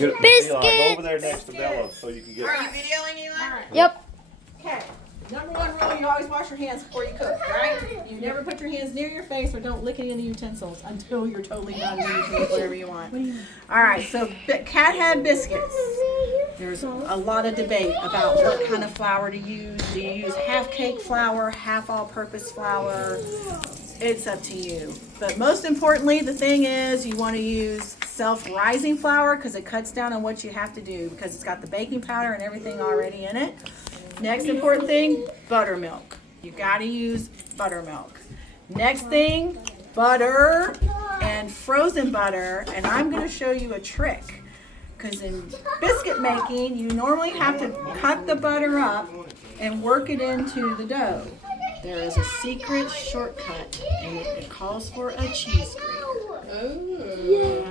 Biscuits. Eli, go over there next to Bella so you can get. Are you videoing, Eli? Yep. Okay. Number one rule, you always wash your hands before you cook, right? You never put your hands near your face or don't lick any of the utensils until you're totally done using whatever you want. All right, so Cat Head Biscuits. There's a lot of debate about what kind of flour to use. Do you use half cake flour, half all-purpose flour? It's up to you. But most importantly, the thing is you want to use self-rising flour because it cuts down on what you have to do because it's got the baking powder and everything already in it. Next important thing, buttermilk. You gotta use buttermilk. Next thing, butter and frozen butter. And I'm gonna show you a trick. Because in biscuit making, you normally have to cut the butter up and work it into the dough. There is a secret shortcut, and it calls for a cheese grater.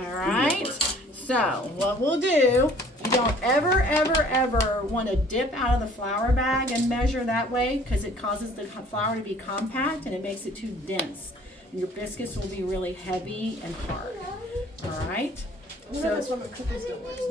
All right. So what we'll do, you don't ever want to dip out of the flour bag and measure that way because it causes the flour to be compact and it makes it too dense. And your biscuits will be really heavy and hard. All right. So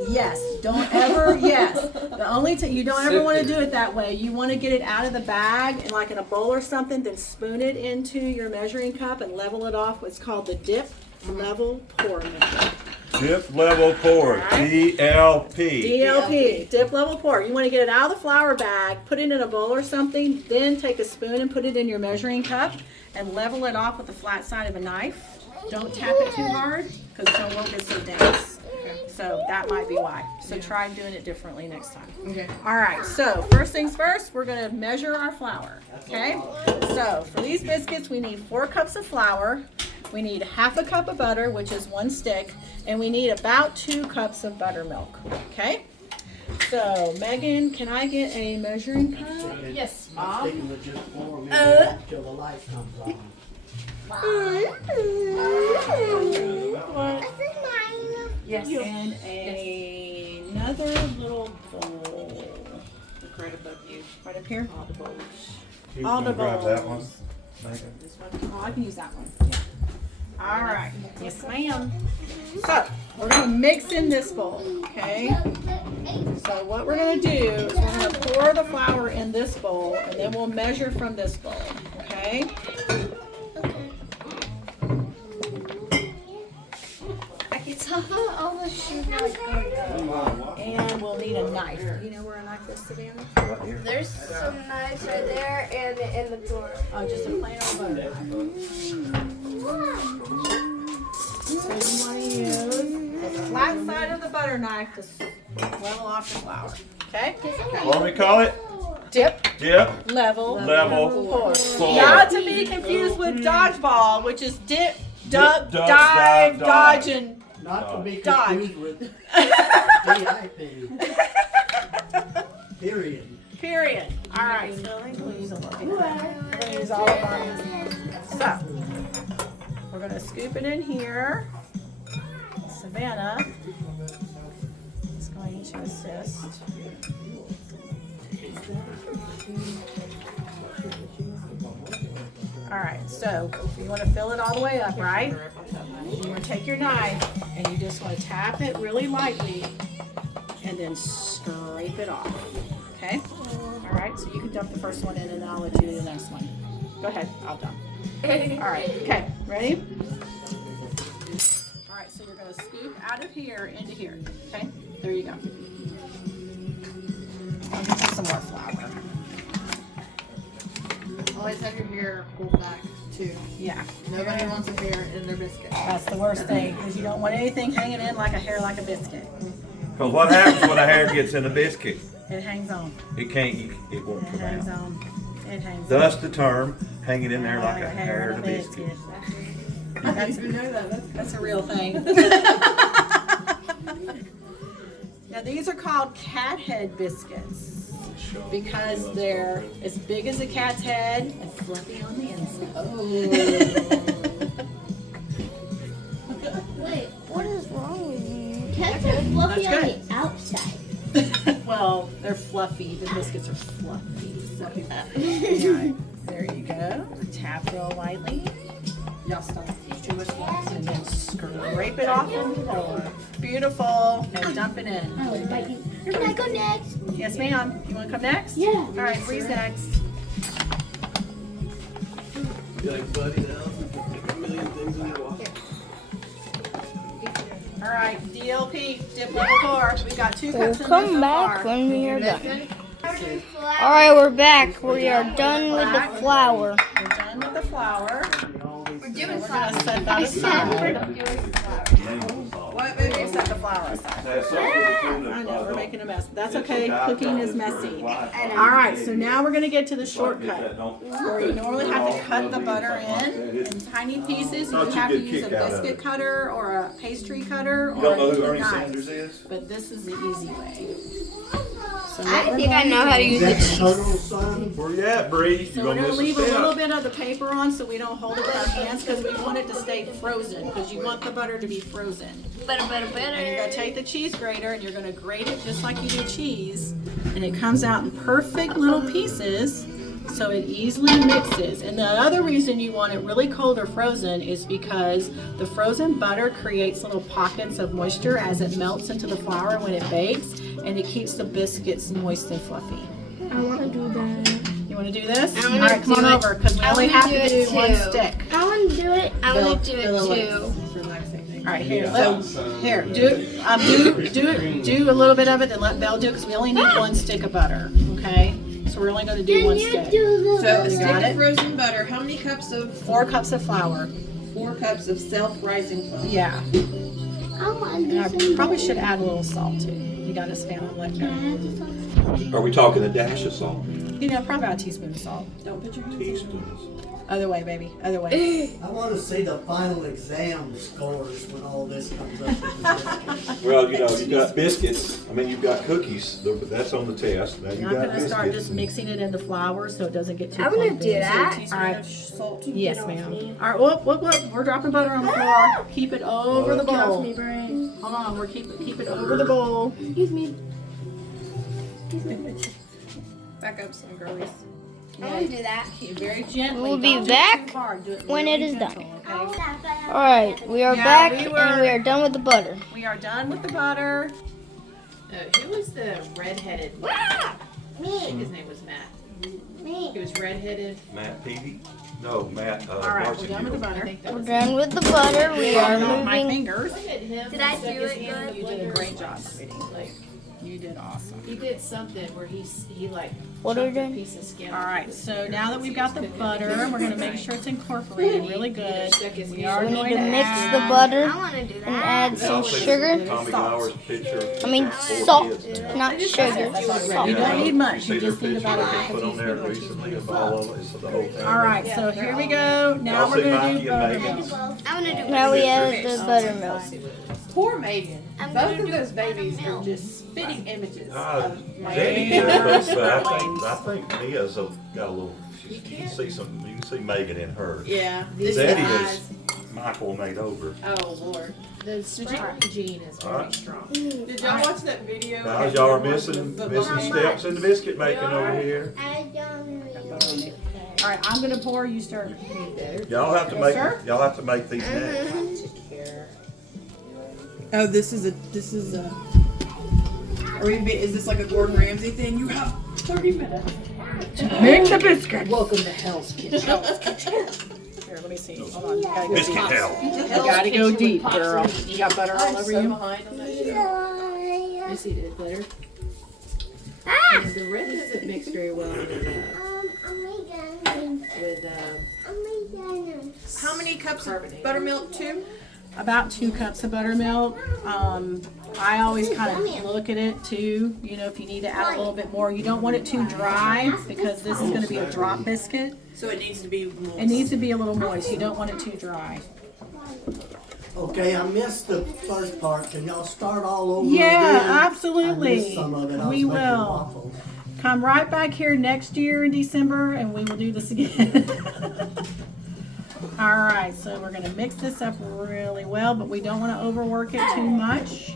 yes, don't ever. Yes, the only you don't ever want to do it that way. You want to get it out of the bag and like in a bowl or something, then spoon it into your measuring cup and level it off. What's called the dip level pour method. Dip level pour, DLP. DLP, dip level pour. You want to get it out of the flour bag, put it in a bowl or something, then take a spoon and put it in your measuring cup and level it off with the flat side of a knife. Don't tap it too hard because it won't get so dense. So that might be why. So try doing it differently next time. Okay. All right, so first things first, we're going to measure our flour, okay? So for these biscuits, we need 4 cups of flour. We need half a cup of butter, which is 1 stick, and we need about 2 cups of buttermilk, okay? So, Megan, can I get a measuring cup? Yes, I'm Mom. sticking with just 4 minutes until the light comes on. Yes. And another little bowl. Look right above you. Right up here? All the bowls. You All the can grab that one. bowls. This one? Oh, I can use that one. Yeah. All right. Yes, ma'am. So, we're going to mix in this bowl, okay? So, what we're going to do is we're going to pour the flour in this bowl, and then we'll measure from this bowl, okay? All the sugar. And we'll need a knife. Do you know where a knife is, Savannah? Right here. There's some knives right there and in the drawer. Oh, just a plain old butter. So you want to use the flat side of the butter knife to level off the flour. Okay? What do we call it? Dip, Dip level, level pour. pour. Not to be confused with dodgeball, which is dip, duck, duck, dive, dive, dodge, and Not to be Dodge. confused with DIP. Period. period. All right. So we'll use a little bit. We're going to use all of ours. So we're going to scoop it in here. Savannah is going to assist. All right, so you want to fill it all the way up, right? You want to take your knife and you just want to tap it really lightly and then scrape it off, okay? All right, so you can dump the first one in and then I'll let you do the next one. Go ahead, I'll dump. All right, okay, ready? All right, so you're going to scoop out of here into here, okay? There you go. I'll get you some more flour. Always have your hair pulled back too. Yeah. Nobody wants a hair in their biscuit. That's the worst thing, because you don't want anything hanging in like a hair like a biscuit. Because what happens when the hair gets in a biscuit? It hangs on. It can't, it won't It come hangs out. on. It hangs Thus the term, hanging in there on. like a hair in a biscuit. I didn't even know that. That's a real thing. Now these are called cat head biscuits because they're as big as a cat's head and fluffy on the inside. Wait, what is wrong with you? Cats are fluffy on That's the outside. Well, they're fluffy. The biscuits are fluffy. Alright, there you go. Tap real lightly. Y'all stop. Too much wax. And then scrape it off on the floor. beautiful. And dump it in. Oh, biting. Can I go next? Yes, ma'am. You want to come next? Yeah. All right, Bree's next. All right, DLP, dip level 4. We got 2 We'll cups in there come so back far. when we are done. Alright, we're back. We are done with the flour. We're done with the flour. We're doing We're gonna set that aside. What, We'll baby? set the flour aside. I know, we're making a mess. That's okay. Cooking is messy. All right, so now we're gonna get to the shortcut. Where you normally have to cut the butter in tiny pieces. You have to use a biscuit cutter or a pastry cutter You don't know or who a Ernie knife. Sanders is? But this is the easy way. So I think I know how to use That it. turtle, son? Where you at, Bree? So we're gonna leave a little bit of the paper on so we don't hold it with our hands because we want it to stay frozen because you want the butter to be frozen. Better. And you're gonna take the cheese grater and you're gonna grate it just like you do cheese, and it comes out in perfect little pieces so it easily mixes. And the other reason you want it really cold or frozen is because the frozen butter creates little pockets of moisture as it melts into the flour when it bakes, and it keeps the biscuits moist and fluffy. I want to do that. You want to do this? I All wanna right, come on do it. over because we I only wanna have do to it do one too. stick. I want to do it. I want to do it too. All right, here, do a little bit of it, and let Belle do it because we only need one stick of butter. Okay, so we're only going to do one stick. So a You stick got of it? frozen butter. How many cups of 4 cups of flour. 4 cups of self-rising flour? Yeah, I want and I probably should add a little salt too. You got to stand on let go. Are we talking a dash of salt? You know, probably about a teaspoon of salt. Don't put your hands in. Teaspoons. Other way, baby. Other way. I want to see the final exam scores when all this comes up with the biscuits. Well, you know, you've got biscuits. I mean, you've got cookies. That's on the test. Now I'm you going got to start just biscuits. mixing it into flour so it doesn't get too I wanna clumpy. do that. All right. Salt. Yes, ma'am. All right, whoop. We're dropping butter on the floor. Keep it over the bowl. brain. Hold on, we're keep it over the bowl. Excuse me. Back up some girlies. I want to do that. Keep very gently. We'll be Don't do it back too hard. Do it when really it is gentle, done. okay? Alright, we are Yeah, back we and were- we are done with the butter. We are done with the butter. Who was the redheaded? I think his name was Matt. He was redheaded. Matt Peavy? No, Matt, All right, we're done with the I butter. think that We're was done with the butter. We are Not my moving. fingers. Look at him. Did I Stuck do his it hand in You the did a blender. great job, sweetie. Like You did awesome. he did something where he like What are we chunked a doing? piece of skin. All off right, of so his now that we've got the butter, we're going to make sure it's incorporated really good. We are We going need to mix add the butter want to do and add some sugar. Tommy Gower's picture. I mean salt, not sugar. You Salt. don't need much. See You their just need picture about a they half a put on there teaspoon or a recently teaspoon of of all salt. of it, it's the whole family. All right, so here we go. Now Y'all we're see going Mikey to do and buttermilk. I want to do Now we add the buttermilk. Poor Megan. I'm Both gonna of do those babies are just spitting images Ah, of my Daddy did first, but I think Mia's got a little. You can see some. You can see Megan in hers. Yeah. Daddy eyes. is Michael made over. Oh Lord. The sprinkling gene is very Alright. strong. Did y'all watch that video? Guys, y'all are missing steps in the biscuit making over here. All right, I'm going to pour. You start. Y'all have to Yes, make. sir. Y'all have to make these next. Oh, this is a. Is this like a Gordon Ramsay thing? You have 30 minutes. Make the biscuit. Welcome to Hell's Kitchen. Here, let me see. Hold on. You gotta go Biscuit deep. hell. You gotta go deep, girl. You got butter all over So you. behind on that show. I see the glitter. And the red doesn't mix very well with How many cups of Carbonate. buttermilk? 2? About 2 cups of buttermilk. I always kind of look at it too. You know, if you need to add a little bit more, you don't want it too dry because this is going to be a drop biscuit. So it needs to be moist. It needs to be a little moist. You don't want it too dry. Okay, I missed the first part. Can y'all start all over Yeah, again? I absolutely. missed some of it. I was We making will. waffles. Come right back here next year in December and we will do this again. All right, so we're going to mix this up really well, but we don't want to overwork it too much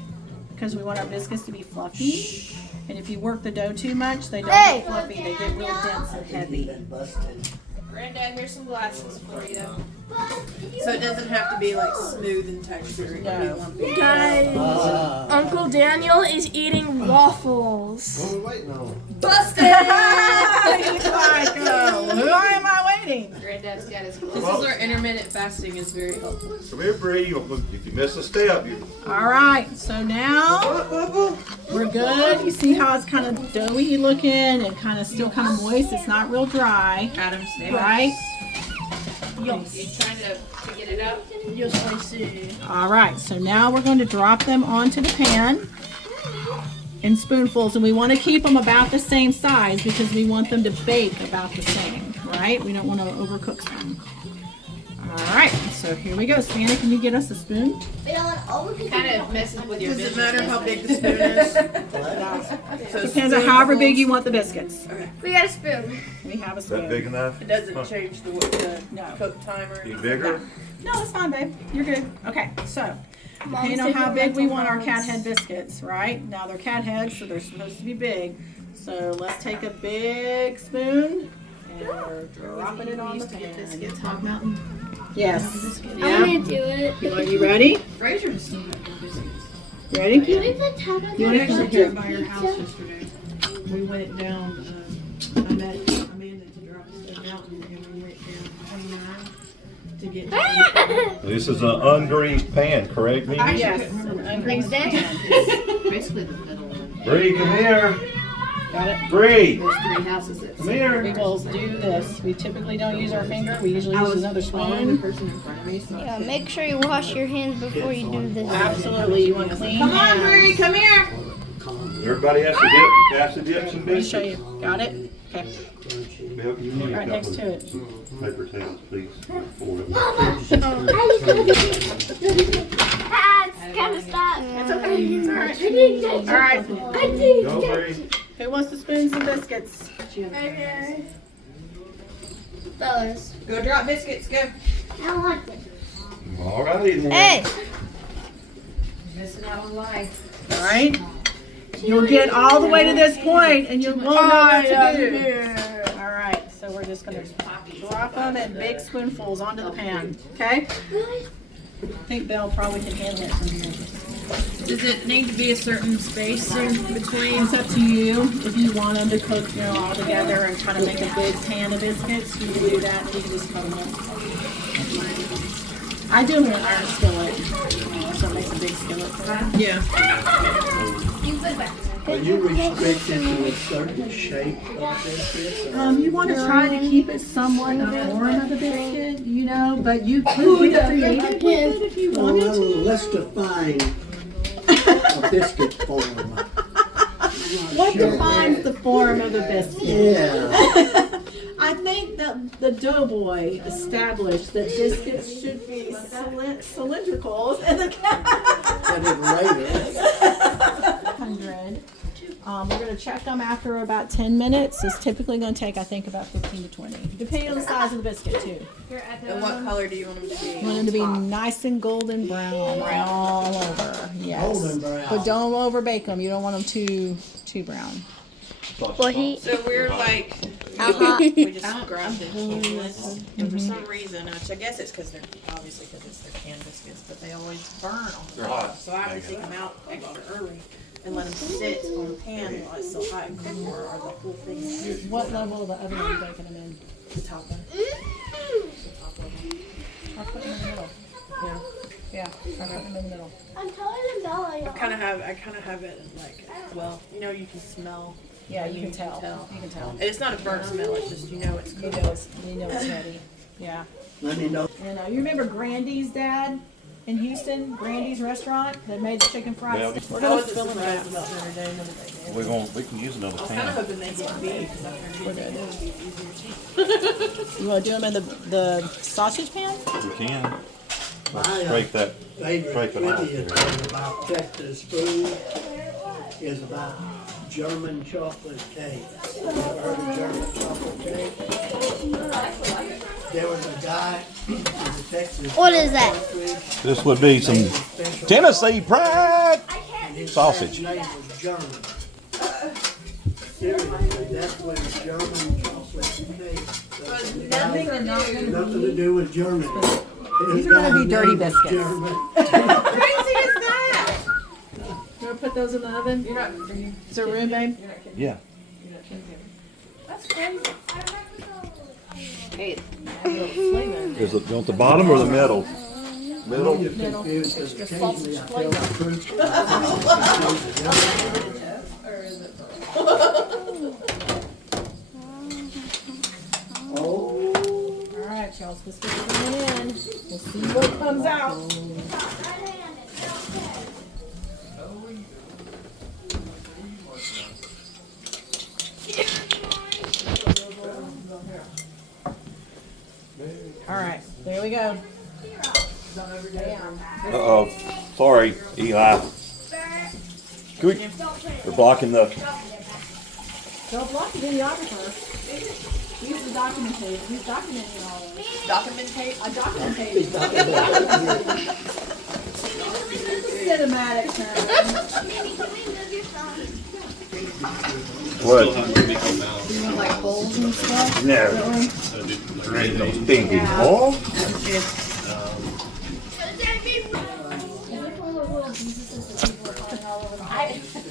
because we want our biscuits to be fluffy. And if you work the dough too much, they don't get fluffy. They get real dense and heavy. Been busted. Granddad, here's some glasses for you. So it doesn't have to be like smooth in texture. It can be lumpy. Guys, Uncle Daniel is eating waffles. What are we waiting on? Busted! He's like, why am I waiting? Granddad's got his This glasses. is where intermittent fasting is very helpful. Come here, Bree. If you miss a step, you. All right, so now we're good. You see how it's kind of doughy looking and kind of still kind of moist. It's not real dry, Adam's right? You trying to get it up? Yes, I see. All right, so now we're going to drop them onto the pan in spoonfuls, and we want to keep them about the same size because we want them to bake about the same, right? We don't want to overcook them. All right, so here we go. Santa, can you get us a spoon? Kind of messes with your Does it vision. matter how big the spoon is? So Depends on however big you want the biscuits. We got a spoon. We have a Is that spoon. big enough? it doesn't change the No. cook timer. You bigger? No, it's fine, babe. You're good. Okay, so depending on how big we want our cat head biscuits, right? Now they're cat heads, so they're supposed to be big. So let's take a big spoon and we're dropping it on the pan. Biscuits, Hog Mountain. Yes. I'm Yeah. gonna do it. Are you ready? Fraser just seen that biscuits. Ready? Can we put tab on You want to that? come here? By your house yesterday. We went down, I met Amanda to drop us a mountain and we went down 29 to get to This is an ungreased pan, correct me? Yes. Basically the middle one. Bree, come here. Got it? Bree, There's 3 houses that come here. We will do this. We typically don't use our finger. We usually I use was another following the spoon. person in front of me, so Yeah, make sure you wash your hands before you do this. Absolutely. You want clean Come on, Bree, hands. come here. Everybody has to dip some Let me show biscuits. you. Got it? Okay. Bill, can you give me a Right next couple to it. of paper towels, please? For it. That's gotta stop. It's okay. It's all right. All right. Go, Bree. Who wants the spoons and biscuits? Okay. Fellas. Go drop biscuits, go. I want this. All righty then. Hey, missing out on life. All right. You'll get all the way to this point and you won't know what to do. All right. So we're just going to drop them in big spoonfuls onto the pan. Okay? I think Belle probably can handle it from here. Does it need to be a certain space in between? It's up to you. If you want them to cook, all together and kind of make a big pan of biscuits, you can do that. You can just cut them up. I do them in an iron skillet, so it makes a big skillet for that. Yeah. Are you restricted to a certain shape of biscuits? You want to try to keep it somewhat in the form of a biscuit, but you could get creative with it if you Well, wanted to. let's define a biscuit form. I'm not What sure. defines the form of a biscuit? Yeah. I think that the doughboy established that biscuits should be cylindrical and the And then later, 100. We're going to check them after about 10 minutes. It's typically going to take, I think, about 15 to 20, depending on the size of the biscuit, too. And what color do you want them to be? You want them to be nice and golden brown all over. Yes. Golden brown. But don't over bake them. You don't want them too brown. well, he. So we're like, How hot? we just grabbed it, and for some reason, which I guess it's because they're, obviously because it's their canned biscuits, but they always burn on the They're top. hot. So I have to take them out extra early and let them sit on the pan while it's still hot and cook more, or the whole thing is What level of the oven are you baking them in? the top one. I'll put them in the middle. Yeah. Yeah, I'll put them in the middle. I'm telling them Bella. I kind of have it like, well, you can smell. Yeah, you can tell. You can tell. And it's not a burnt smell, it's just, it's You cooked. know it's ready. Yeah. let me know. You remember Grandy's dad in Houston? Grandy's restaurant that made the chicken fries? Yeah. We're I gonna wasn't fill them surprised out. about the other day, We can use another I was kind of pan. hoping they'd get beef, because I heard We're beef good. would be easier too. You want to do them in the sausage pan? We can. My Scrape that. favorite Scrape it off. idiot thing about Texas food is about German chocolate cake. You ever heard of German chocolate cake? There was a guy in the Texas. What is that? country, This would be some special- Tennessee pride. and his sausage. last name was German. Seriously, that's what German chocolate chocolate cake. Nothing or not gonna Nothing to do with Germany. These are gonna be dirty biscuits. German. crazy is that? You wanna put those in the oven? You're not. Is there room, babe? Yeah. That's crazy. Hey, Is it on the bottom or the middle? Middle. You're confused because occasionally I tell the truth. Oh, Alright, y'all, let's get it coming in. We'll see what comes out. Alright, there we go. Uh-oh. Sorry, Eli. Can we, we're blocking the... Don't block the videographer. He's the documentator. He's documenting all of this. Documentate. A documentator. Cinematic term. What? Like bowls and stuff. No. There ain't no stinky ball.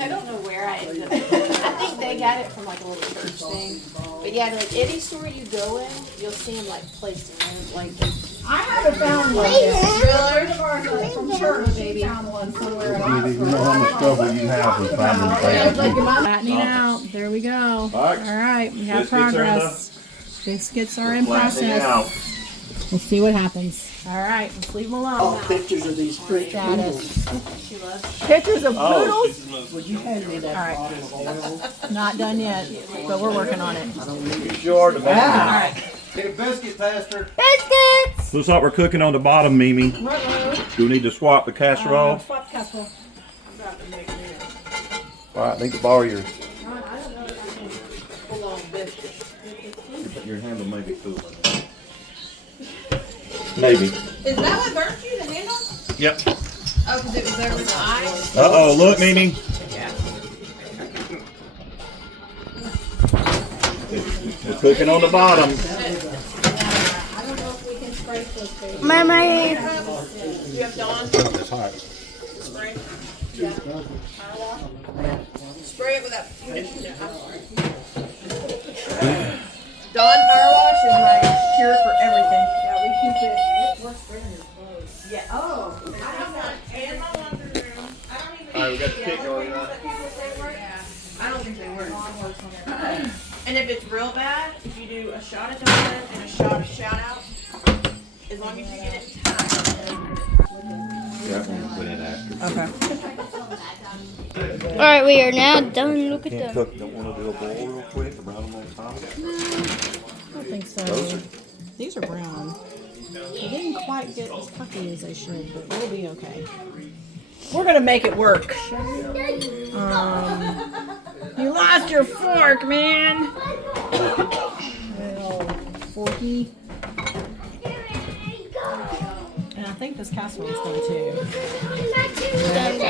I don't know where I ended up. I think they got it from like a little church thing. But yeah, like any store you go in, you'll see them like placed in like. I haven't found one yet. Really? From church, baby. Found one somewhere. You know how much trouble you have with finding things. Flattening out. There we go. All right. All right, we have Biscuits are in progress. Biscuits are in Flattening out. process. We'll see what happens. All right, let's leave them alone. oh, pictures of these French poodles. Pictures of poodles? Would you hand me that All right. bottle of oil? Not done yet, but we're working on it. You sure to make All right. Get a biscuit, Pastor. Biscuits! Looks like we're cooking on the bottom, Mimi. Do we need to swap the casserole? Swap the casserole. All right, I need to borrow yours. Full-on biscuit. Your handle may be full. Maybe. Is that what burnt you, the handle? Yep. Oh, because it was over the eye? Uh-oh, look, Mimi. We're cooking on the bottom. I don't know if we can scrape those things. Mama. You have Dawn? It's hot. Spray? Spray it with that. Dawn Power Wash is my cure for everything. Yeah, we keep it. It works great in your clothes. Yeah. Oh. I have one and my laundry room. I don't even. All right, we got the kick going on. I don't think they work. And if it's real bad, if you do a shot of Dawn and a shot of Shout Out, as long as you get it in time. That one put in after. Alright, we are now done. Look at Can't them. cook. Don't want to do a boil real quick around them on top. I don't think so. These are brown. They didn't quite get as puffy as they should, but we'll be okay. We're gonna make it work. You lost your fork, man. Little forky. And I think this casserole is done too.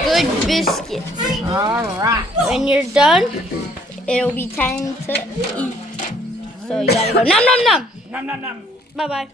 Good biscuits. All right. When you're done, it'll be time to eat. So you gotta go nom nom nom. Nom nom nom. Bye bye.